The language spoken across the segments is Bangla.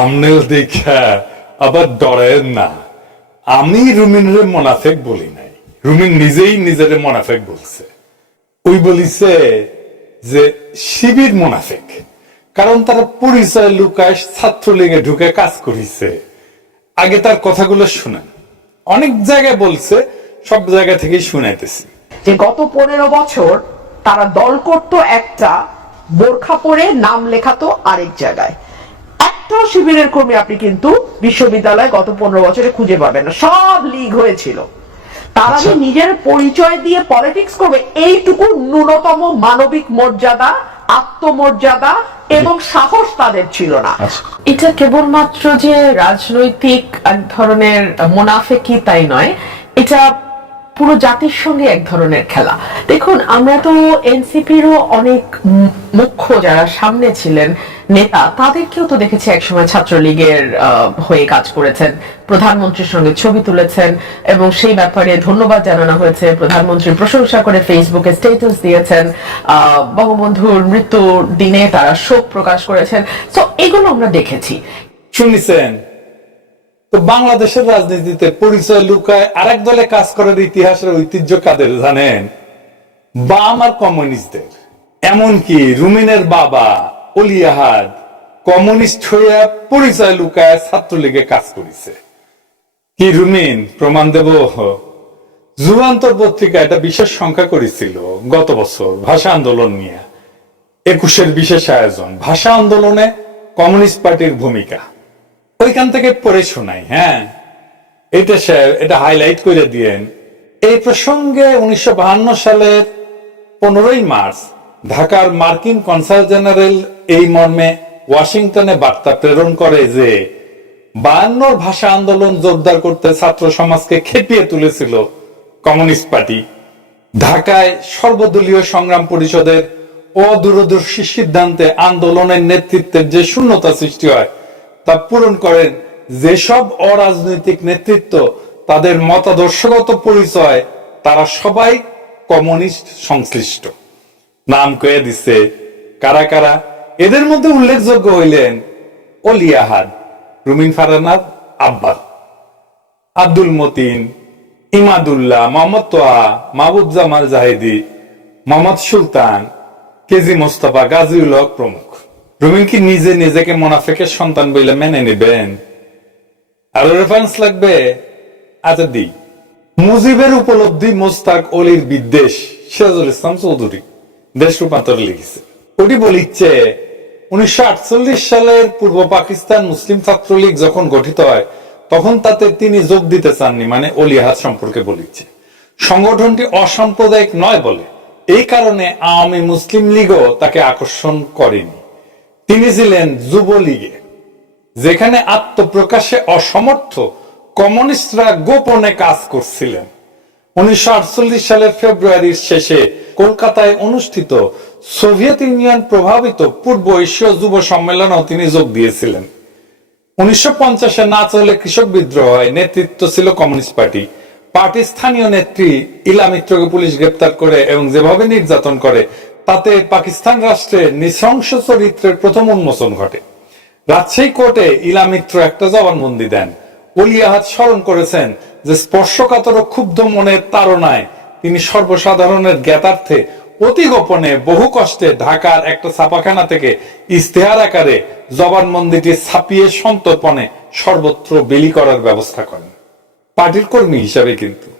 থামনেল দেখা আবার ডরেন না। আমি রুমিনের মোনাফেক বলি নাই। রুমিন নিজেই নিজের মোনাফেক বলছে। ওই বলিছে যে, শিবির মোনাফেক। কারণ তারা পরিচয় লুকায় ছাত্রলীগে ঢুকে কাজ করিছে। আগে তার কথাগুলো শুনেন। অনেক জায়গায় বলছে, সব জায়গা থেকেই শুনাইতেছি। যে গত পনেরো বছর তারা দল করতো একটা, বোরখা পরে নাম লেখাতো আরেক জায়গায়। একটাও শিবিরের কর্মী আপনি কিন্তু বিশ্ববিদ্যালয়ে গত পনেরো বছরে খুঁজে পাবেন না। সব লিগ হয়েছিল। তারা যে নিজের পরিচয় দিয়ে পলিটিক্স করবে এইটুকু ন্যূনতম মানবিক মর্যাদা আত্মমর্যাদা এবং সাহস তাদের ছিল না। এটা কেবলমাত্র যে রাজনৈতিক এক ধরনের মোনাফেকি তাই নয় এটা পুরো জাতির সঙ্গে এক ধরনের খেলা। দেখুন আমরা তো এনসিপিরও অনেক মুখ্য যারা সামনে ছিলেন নেতা, তাদেরকেও তো দেখেছি একসময় ছাত্রলীগের হয়ে কাজ করেছেন। প্রধানমন্ত্রীর সঙ্গে ছবি তুলেছেন এবং সেই ব্যাপারে ধন্যবাদ জানানো হয়েছে। প্রধানমন্ত্রীর প্রশংসা করে ফেসবুকে স্ট্যাটাস দিয়েছেন। বঙ্গবন্ধুর মৃত্যুর দিনে তারা শোক প্রকাশ করেছেন। তো এগুলো আমরা দেখেছি। শুনিছেন? তো বাংলাদেশের রাজনীতিতে পরিচয় লুকায় আরেক দলে কাজ করার ইতিহাসের ঐতিহ্য কাদের জানেন? বাম আর কমিউনিস্টদের। এমনকি রুমিনের বাবা অলিয়াহাদ কমিউনিস্ট হইয়া পরিচয় লুকায় ছাত্রলীগে কাজ করেছে। কি রুমিন, প্রমাণ দেব? যুগান্তর পত্রিকা একটা বিশেষ সংখ্যা করেছিল গত বছর, ভাষা আন্দোলন নিয়ে। একুশের বিশেষ আয়োজন, ভাষা আন্দোলনে কমিউনিস্ট পার্টির ভূমিকা। ওইখান থেকে পড়ে শোনাই হ্যাঁ? এটা স্যার এটা হাইলাইট করে দিয়েন। এই প্রসঙ্গে উনিশশো সালের পনেরোই মার্চ ঢাকার মার্কিন কনসাল জেনারেল এই মর্মে ওয়াশিংটনে বার্তা প্রেরণ করে যে, বায়ান্নর ভাষা আন্দোলন জোরদার করতে ছাত্র সমাজকে খেপিয়ে তুলেছিল কমিউনিস্ট পার্টি। ঢাকায় সর্বদলীয় সংগ্রাম পরিষদের অদূরদর্শী সিদ্ধান্তে আন্দোলনের নেতৃত্বের যে শূন্যতা সৃষ্টি হয়, তা পূরণ করেন যেসব অরাজনৈতিক নেতৃত্ব, তাদের মতাদর্শগত পরিচয়, তারা সবাই কমিউনিস্ট সংশ্লিষ্ট। নাম কয়ে দিছে, কারা কারা? এদের মধ্যে উল্লেখযোগ্য হইলেন অলিয়াহাদ রুমিন ফারানার আব্বাস, আব্দুল মতিন, ইমাদুল্লাহ, মোহাম্মদ তোহা মাহবুব জামাল জাহেদি, মোহাম্মদ সুলতান, কেজি মোস্তফা, গাজীউল হক প্রমুখ। রুমিন কি নিজে নিজেকে মোনাফেকের সন্তান বলে মেনে নেবেন? আরও রেফারেন্স লাগবে আচ্ছা দি মুজিবের উপলব্ধি মোস্তাক অলির বিদ্বেষ সিরাজুল ইসলাম চৌধুরী, দেশ রূপান্তর লিখেছে। ওটি বলিচ্ছে উনিশশো সালের পূর্ব পাকিস্তান মুসলিম ছাত্রলীগ যখন গঠিত হয়, তখন তাতে তিনি যোগ দিতে চাননি মানে অলিহাত সম্পর্কে বলিচ্ছে সংগঠনটি অসাম্প্রদায়িক নয় বলে, এই কারণে আওয়ামী মুসলিম লীগও তাকে আকর্ষণ করেনি। তিনি ছিলেন যুবলীগে, যেখানে আত্মপ্রকাশে অসমর্থ কমিউনিস্টরা গোপনে কাজ করছিলেন। উনিশশো সালের ফেব্রুয়ারির শেষে কলকাতায় অনুষ্ঠিত সোভিয়েত ইউনিয়ন প্রভাবিত পূর্ব এশীয় যুব সম্মেলনেও তিনি যোগ দিয়েছিলেন। উনিশশো পঞ্চাশে না চলে কৃষক বিদ্রোহ নেতৃত্ব ছিল কমিউনিস্ট পার্টি। পার্টির স্থানীয় নেত্রী ইলা মিত্রকে পুলিশ গ্রেপ্তার করে এবং যেভাবে নির্যাতন করে, তাতে পাকিস্তান রাষ্ট্রে নৃশংস চরিত্রের প্রথম উন্মোচন ঘটে। রাজশাহী কোর্টে ইলা মিত্র একটা জবানবন্দি দেন। অলিয়াহাত স্মরণ করেছেন যে স্পর্শকাতর ক্ষুব্ধ মনের তাড়নায় তিনি সর্বসাধারণের জ্ঞাতার্থে অতি গোপনে বহু কষ্টে ঢাকার একটা ছাপাখানা থেকে ইস্তেহার আকারে জবানবন্দিটি ছাপিয়ে সন্তর্পণে সর্বত্র বেলি করার ব্যবস্থা করেন। পার্টির কর্মী হিসাবে কিন্তু।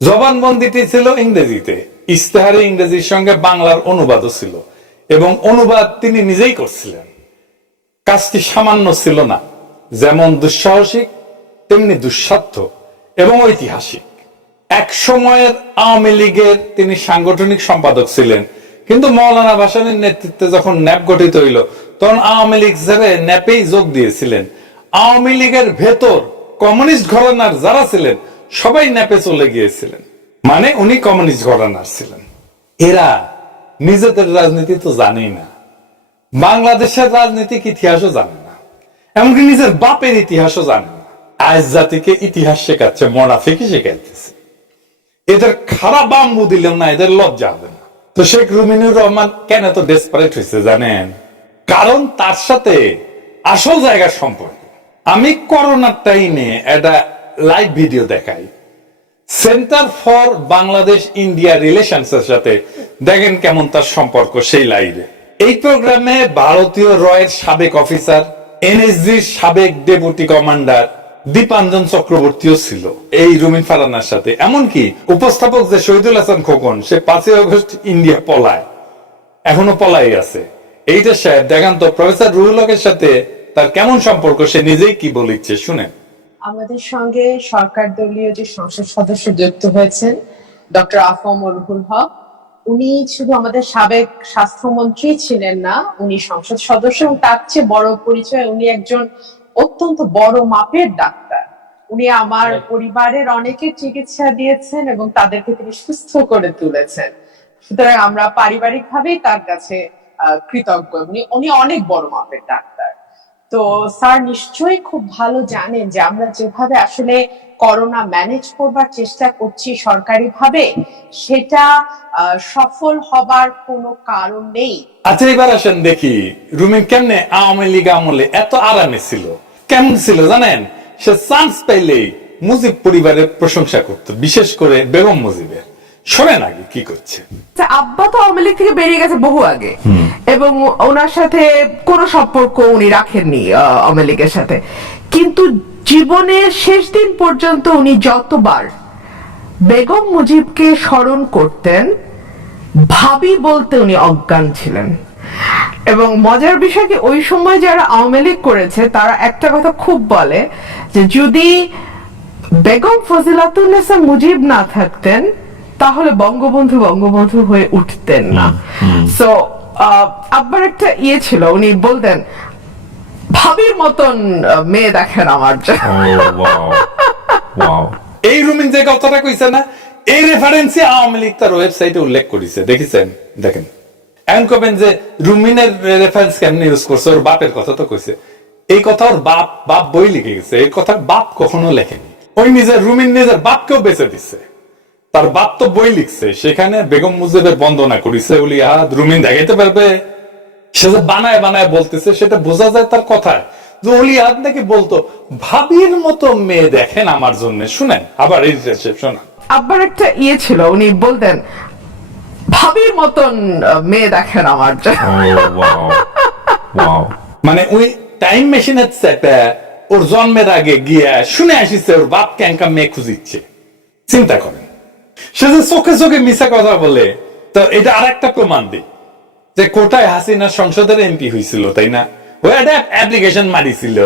জবানবন্দিটি ছিল ইংরেজিতে ইস্তেহারে ইংরেজির সঙ্গে বাংলার অনুবাদও ছিল এবং অনুবাদ তিনি নিজেই করছিলেন। কাজটি সামান্য ছিল না, যেমন দুঃসাহসিক তেমনি দুঃসাধ্য এবং ঐতিহাসিক। এক সময়ের আওয়ামী লীগের তিনি সাংগঠনিক সম্পাদক ছিলেন, কিন্তু মৌলানা ভাসানের নেতৃত্বে যখন ন্যাপ গঠিত হইল, তখন আওয়ামী লীগ ছেড়ে ন্যাপেই যোগ দিয়েছিলেন। আওয়ামী লীগের ভেতর কমিউনিস্ট ঘরানার যারা ছিলেন, সবাই ন্যাপে চলে গিয়েছিলেন। মানে উনি কমিউনিস্ট ঘরানার ছিলেন। এরা নিজেদের রাজনীতি তো জানেই না। বাংলাদেশের রাজনৈতিক ইতিহাসও জানে না। এমনকি নিজের বাপের ইতিহাসও জানে আজ জাতিকে ইতিহাস শেখাচ্ছে মোনাফিকি শেখাইতেছে। এদের খারাপ বাম্বু দিলেও না, এদের লজ্জা হবে না। তো শেখ রুমিনুর রহমান কেন তো ডেসপারেট হয়েছে জানেন? কারণ তার সাথে আসল জায়গার সম্পর্ক। আমি করোনার টাইমে একটা লাইভ ভিডিও দেখাই। Centre for Bangladesh India relations এর সাথে। দেখেন কেমন তার সম্পর্ক সেই লাইভে এই প্রোগ্রামে ভারতীয় রয়ের সাবেক অফিসার এনএসজির সাবেক ডেপুটি কমান্ডার দীপাঞ্জন চক্রবর্তীও ছিল এই রুমিন ফারানার সাথে। এমনকি উপস্থাপক যে শহীদুল হাসান খোকন, সে পাঁচই আগস্ট ইন্ডিয়া পলায়। এখনও পলাই আছে। এইটা সাহেব দেখান তো প্রফেসর রুহুল হকের সাথে তার কেমন সম্পর্ক, সে নিজেই কি বলিচ্ছে শুনেন। আমাদের সঙ্গে সরকার দলীয় যে সংসদ সদস্য যুক্ত হয়েছেন, ডক্টর আফম রুহুল হক, উনি শুধু আমাদের সাবেক স্বাস্থ্যমন্ত্রী ছিলেন না, উনি সংসদ সদস্য এবং তার চেয়ে বড় পরিচয় উনি একজন অত্যন্ত বড় মাপের ডাক্তার। উনি আমার পরিবারের অনেকের চিকিৎসা দিয়েছেন এবং তাদেরকে তিনি সুস্থ করে তুলেছেন। সুতরাং আমরা পারিবারিক ভাবেই তার কাছে কৃতজ্ঞ উনি উনি অনেক বড় মাপের ডাক্তার। তো স্যার নিশ্চয়ই খুব ভালো জানেন যে আমরা যেভাবে আসলে করোনা ম্যানেজ করবার চেষ্টা করছি সরকারি ভাবে সেটা আহ, সফল হবার কোনো কারণ নেই। আচ্ছা এবার আসেন দেখি রুমিন কেমনে আওয়ামী লীগ আমলে এত আরামে ছিল? কেমন ছিল জানেন? সে চান্স পাইলেই মুজিব পরিবারের প্রশংসা করতো বিশেষ করে বেগম মুজিবের। শোনেন আগে কি করছে। আচ্ছা, আব্বা তো আওয়ামী থেকে বেরিয়ে গেছে বহু আগে। এবং ওনার সাথে কোনো সম্পর্ক উনি রাখেননি আওয়ামী লীগের সাথে। কিন্তু জীবনের শেষ দিন পর্যন্ত উনি যতবার বেগম মুজিবকে স্মরণ করতেন ভাবি বলতে উনি অজ্ঞান ছিলেন। এবং মজার বিষয় কি ওই সময় যারা আওয়ামী লীগ করেছে তারা একটা কথা খুব বলে যে যদি বেগম ফজিলাতুন্নেসা মুজিব না থাকতেন তাহলে বঙ্গবন্ধু বঙ্গবন্ধু হয়ে উঠতেন না। সো আব্বার একটা ইয়ে ছিল উনি বলতেন ভাবির মতন মেয়ে দেখেন আমার এই রুমিন যে কথাটা কইছে না এই রেফারেন্সে আওয়ামী লীগ তার ওয়েবসাইটে উল্লেখ করেছে দেখেছেন? দেখেন। এখন যে রুমিনের রেফারেন্স কেমনে ইউজ করছে? ওর বাপের কথা তো কইছে। এই কথা ওর বাপ বাপ বই লিখে গেছে। এই কথা বাপ কখনো লেখেনি। ওই নিজের, রুমিন নিজের বাপকেও বেঁচে দিচ্ছে। তার বাপ তো বই লিখছে। সেখানে বেগম মুজিবের বন্দনা করিছে। আহ, রুমিন দেখাইতে পারবে? সে যে বানায় বানায় বলতেছে, সেটা বোঝা যায় তার কথায়। যে অলিয়াদ নাকি বলতো, ভাবির মতো মেয়ে দেখেন আমার জন্য। শুনেন, আবার এই যে শোনা আব্বার একটা ইয়ে ছিল, উনি বলতেন ভাবির মতন মেয়ে দেখেন আমার মানে ওই টাইম মেশিনের চেপে ওর জন্মের আগে গিয়ে শুনে আসিছে ওর বাপ ক্যাঙ্কা মেয়ে খুঁজিচ্ছে। চিন্তা করেন। সে যে চোখে চোখে মিশা কথা বলে, তো এটা আর একটা প্রমাণ দিই যে কোটায় হাসিনা সংসদের এমপি হয়েছিল তাই না? ও একটা অ্যাপ্লিকেশন মারিছিল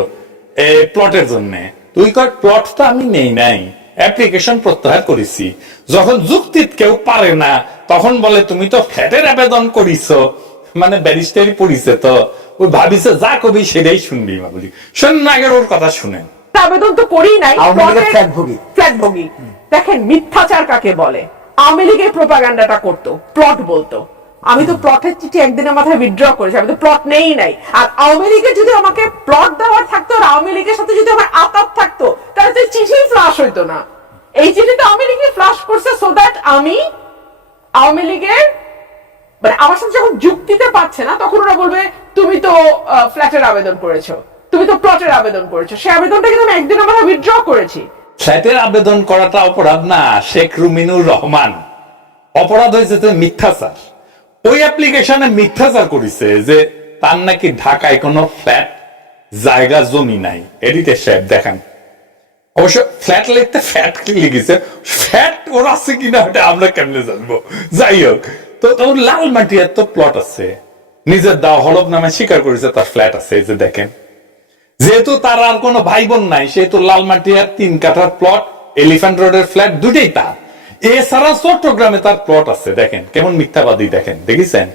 প্লটের জন্য। তুই কর প্লট তো আমি নেই নাই অ্যাপ্লিকেশন প্রত্যাহার করেছি। যখন যুক্তিত কেউ পারে না তখন বলে তুমি তো ফ্ল্যাটের আবেদন করিস মানে ব্যারিস্টারি পড়িছে তো। ওই ভাবিছে যা কবি সেটাই শুনবি মা বলি শোন আগের ওর কথা শুনেন। আবেদন তো করি নাই। ফ্ল্যাটভোগী। দেখেন মিথ্যাচার কাকে বলে? আওয়ামী লীগের প্রোপাগান্ডাটা করতো প্লট বলতো। আমি তো প্লটের চিঠি একদিনের মাথায় উইথড্র করেছি আমি তো প্লট নেই নাই। আর আওয়ামী লীগের যদি আমাকে প্লট দেওয়ার থাকতো আর আওয়ামী লীগের সাথে যদি আমার আতাত থাকতো তাহলে তো চিঠি ফ্লাশ হইতো না। এই চিঠিটা আওয়ামী লীগে ফ্লাশ করছে সো দ্যাট আমি আওয়ামী লীগের মানে আমার সাথে যখন যুক্তিতে পারছে না, তখন ওরা বলবে, তুমি তো ফ্ল্যাটের আবেদন করেছ। তুমি তো প্লটের আবেদন করেছ। সেই আবেদনটা কিন্তু আমি একদিন আমরা উইথড্র করেছি। ফ্ল্যাটের আবেদন করাটা অপরাধ না, শেখ রুমিনুর রহমান। অপরাধ হয়েছে তো মিথ্যাচার। ওই অ্যাপ্লিকেশনে মিথ্যাচার করেছে যে তার নাকি ঢাকায় কোনো ফ্ল্যাট জায়গা, জমি নাই। এডিটে সাহেব দেখান। অবশ্য ফ্ল্যাট লিখতে ফ্যাট লিখেছে ফ্যাট ওর আছে কিনা ওটা আমরা কেমনে জানব? যাই হোক, তো লাল মাটিয়ার প্লট আছে। নিজের দাও হলফ নামে স্বীকার করেছে, তার ফ্ল্যাট আছে, এই যে দেখেন। যেহেতু তার আর কোনো ভাই বোন নাই, সেহেতু লাল লালমাটিয়ার তিন কাঠার প্লট এলিফ্যান্ট রোডের ফ্ল্যাট দুটেই তার। এছাড়া চট্টগ্রামে তার প্লট আছে, দেখেন, কেমন মিথ্যাবাদী দেখেন, দেখেছেন?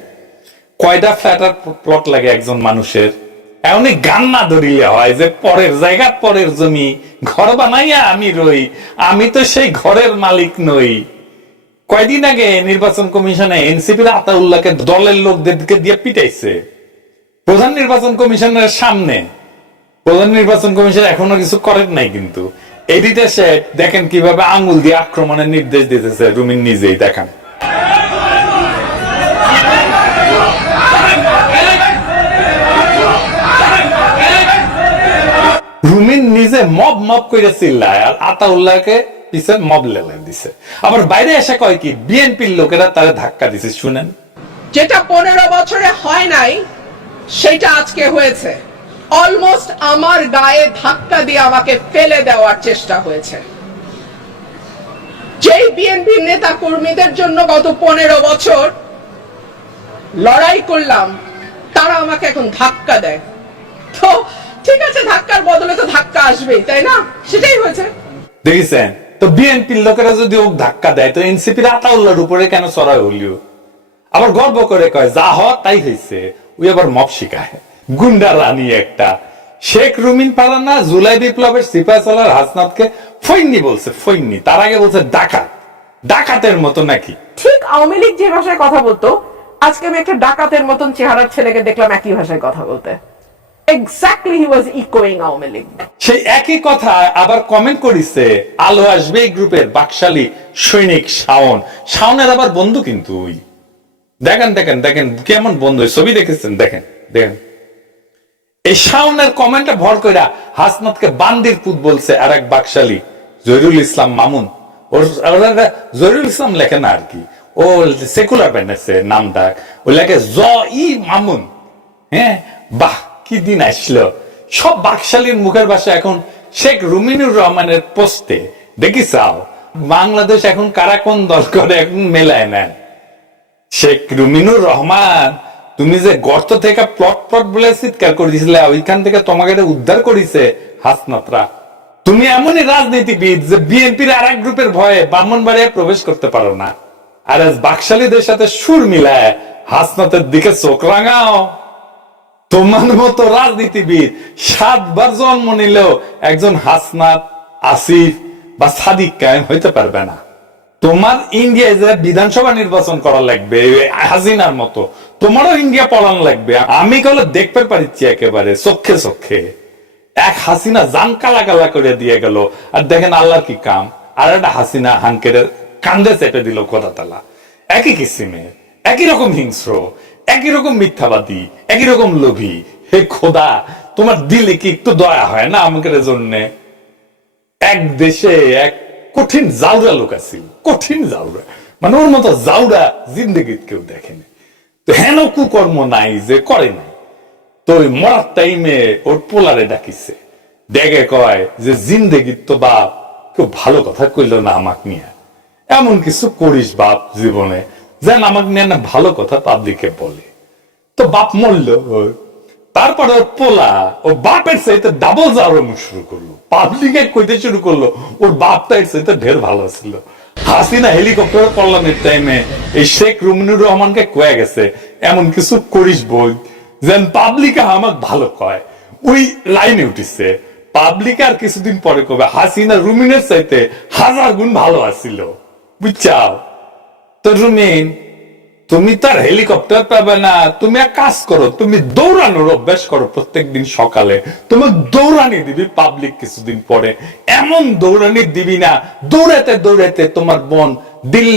কয়টা ফ্ল্যাট আর প্লট লাগে একজন মানুষের? এমনই গান না ধরিলে হয় যে পরের জায়গা, পরের জমি। ঘর বানাইয়া আমি রই, আমি তো সেই ঘরের মালিক নই। কয়দিন আগে নির্বাচন কমিশনে এনসিপির আতাউল্লাহকে দলের লোকদেরকে দিয়ে পিটাইছে। প্রধান নির্বাচন কমিশনের সামনে। প্রধান নির্বাচন কমিশন এখনও কিছু করেন নাই কিন্তু। এডিটে সে দেখেন কীভাবে আঙ্গুল দিয়ে আক্রমণের নির্দেশ দিতেছে রুমিন নিজেই, দেখান। রুমিন নিজে মব মব করে চিল্লায়, আর আতাউল্লাহকে পিছে মব লেলাই দিছে। আবার বাইরে এসে কয় কি, বিএনপির লোকেরা তারা ধাক্কা দিছে, শুনেন। যেটা পনেরো বছরে হয় নাই, সেটা আজকে হয়েছে। অলমোস্ট আমার গায়ে ধাক্কা দিয়ে আমাকে ফেলে দেওয়ার চেষ্টা হয়েছে। যেই বিএনপি নেতা কর্মীদের জন্য গত পনেরো বছর লড়াই করলাম, তারা আমাকে এখন ধাক্কা দেয়। তো ঠিক আছে ধাক্কার বদলে তো ধাক্কা আসবেই তাই না? সেটাই হয়েছে। দেখেছেন? তো বিএনপির লোকেরা যদি ওক ধাক্কা দেয় তো এনসিপির আতাউল্লাহর উপরে কেন চড়াই হলিও আবার গর্ব করে কয় যা হওয়া তাই হয়েছে ওই আবার মপ শিখায় গুন্ডা রানী একটা। শেখ রুমিন পারানা জুলাই বিপ্লবের সিপাহ সালার হাসনাতকে ফৈন্নি বলছে ফৈন্নি। তার আগে বলছে ডাকাত। ডাকাতের মতো নাকি? ঠিক আওয়ামী লীগ যে ভাষায় কথা বলতো আজকে আমি একটা ডাকাতের মতন চেহারার ছেলেকে দেখলাম একই ভাষায় কথা বলতে। এক্স্যাক্টলি হি ওয়াজ ইকোয়িং আওয়ামী সেই একই কথা আবার কমেন্ট করিছে, আলো আসবে গ্রুপের বাকশালী সৈনিক শাওন। শাওনের আবার বন্ধু কিন্তু ওই। দেখেন দেখেন দেখেন, কেমন বন্ধু ছবি দেখেছেন? দেখেন দেখেন। এই শাওনের কমেন্টে ভর কইরা হাসনাতকে বান্দির পুত বলছে আর এক বাকশালী, জহিরুল ইসলাম মামুন। ওর জহিরুল ইসলাম লেখে না আর কি। ও সেকুলার বানাইছে নামটা ও লেখে জ ই মামুন। হ্যাঁ? বাহ! কি দিন আসলো? সব বাকশালীর মুখের ভাষা এখন শেখ রুমিনুর রহমানের পোস্টে। দেখি চাও, বাংলাদেশ এখন কারা কোন দল করে এখন মেলায় নেন শেখ রুমিনুর রহমান, তুমি যে গর্ত থেকে প্লট প্লট বলে চিৎকার করে দিয়েছিলে ওইখান থেকে তোমাকে উদ্ধার করেছে হাসনাতরা। তুমি এমনই রাজনীতিবিদ যে বিএনপির আর এক গ্রুপের ভয়ে ব্রাহ্মণবাড়িয়ায় প্রবেশ করতে পারো না। আর আজ বাকশালীদের সাথে সুর মিলায় হাসনাতের দিকে চোখ রাঙাও। তোমার মতো রাজনীতিবিদ সাতবার জন্ম নিলেও একজন হাসনাত, আসিফ বা সাদিক কায়েম হইতে পারবে না। তোমার ইন্ডিয়ায় যে বিধানসভা নির্বাচন করা লাগবে হাসিনার মতো, তোমারও ইন্ডিয়া পড়ানো লাগবে। আমি কলে দেখতে পারিছি একেবারে চক্ষে চক্ষে এক হাসিনা জান কালা কালা করে দিয়ে গেল, আর দেখেন আল্লাহর কি কাম। আর একটা হাসিনা হাঙ্কের কান্দে চেপে দিল কথা তালা একই কিসিমের, একই রকম হিংস্র একই রকম মিথ্যাবাদী, একই রকম লোভী। হে খোদা, তোমার দিলে কি একটু দয়া হয় না আমাকে জন্যে? এক দেশে এক কঠিন জাউরা লোক আছিল, কঠিন জাউরা। মানে ওর মতো জাউরা জিন্দগিত কেউ দেখেনি। তো হেন কুকর্ম নাই যে করে নাই। তো ওই মরার টাইমে ওর পোলারে ডাকিছে। দেখে কয় যে জিন্দগির তো বাপ, কেউ ভালো কথা কইল না আমাক নিয়ে। এমন কিছু করিস বাপ জীবনে। যেন আমাকে নিয়ে না ভালো কথা পাবলিকে বলে। তো বাপ মরল তারপরে ওর পোলা, ও বাপের সাথে ডাবল জাউরানো শুরু করল। পাবলিকে কইতে শুরু করল, ওর বাপটা এর সাথে ঢের ভালো ছিল। হাসিনা হেলিকপ্টারে পড়লামের টাইমে এই শেখ রুমিনুর রহমানকে কয়ে গেছে, এমন কিছু করিস বই যেন পাবলিকে আমাকে ভালো কয়। ওই লাইনে উঠিছে, পাবলিক আর কিছুদিন পরে কবে হাসিনা রুমিনের চাইতে হাজার গুণ ভালো আসিল বুঝছাও? তো তুমি তার হেলিকপ্টার পাবে না। তুমি এক কাজ করো, তুমি দৌড়ানোর অভ্যাস করো প্রত্যেক দিন সকালে। তুমি দৌড়ানি দিবি পাবলিক কিছুদিন পরে। এমন দৌড়ানি দিবি না, দৌড়াতে দৌড়াতে তোমার বোন দিল্লি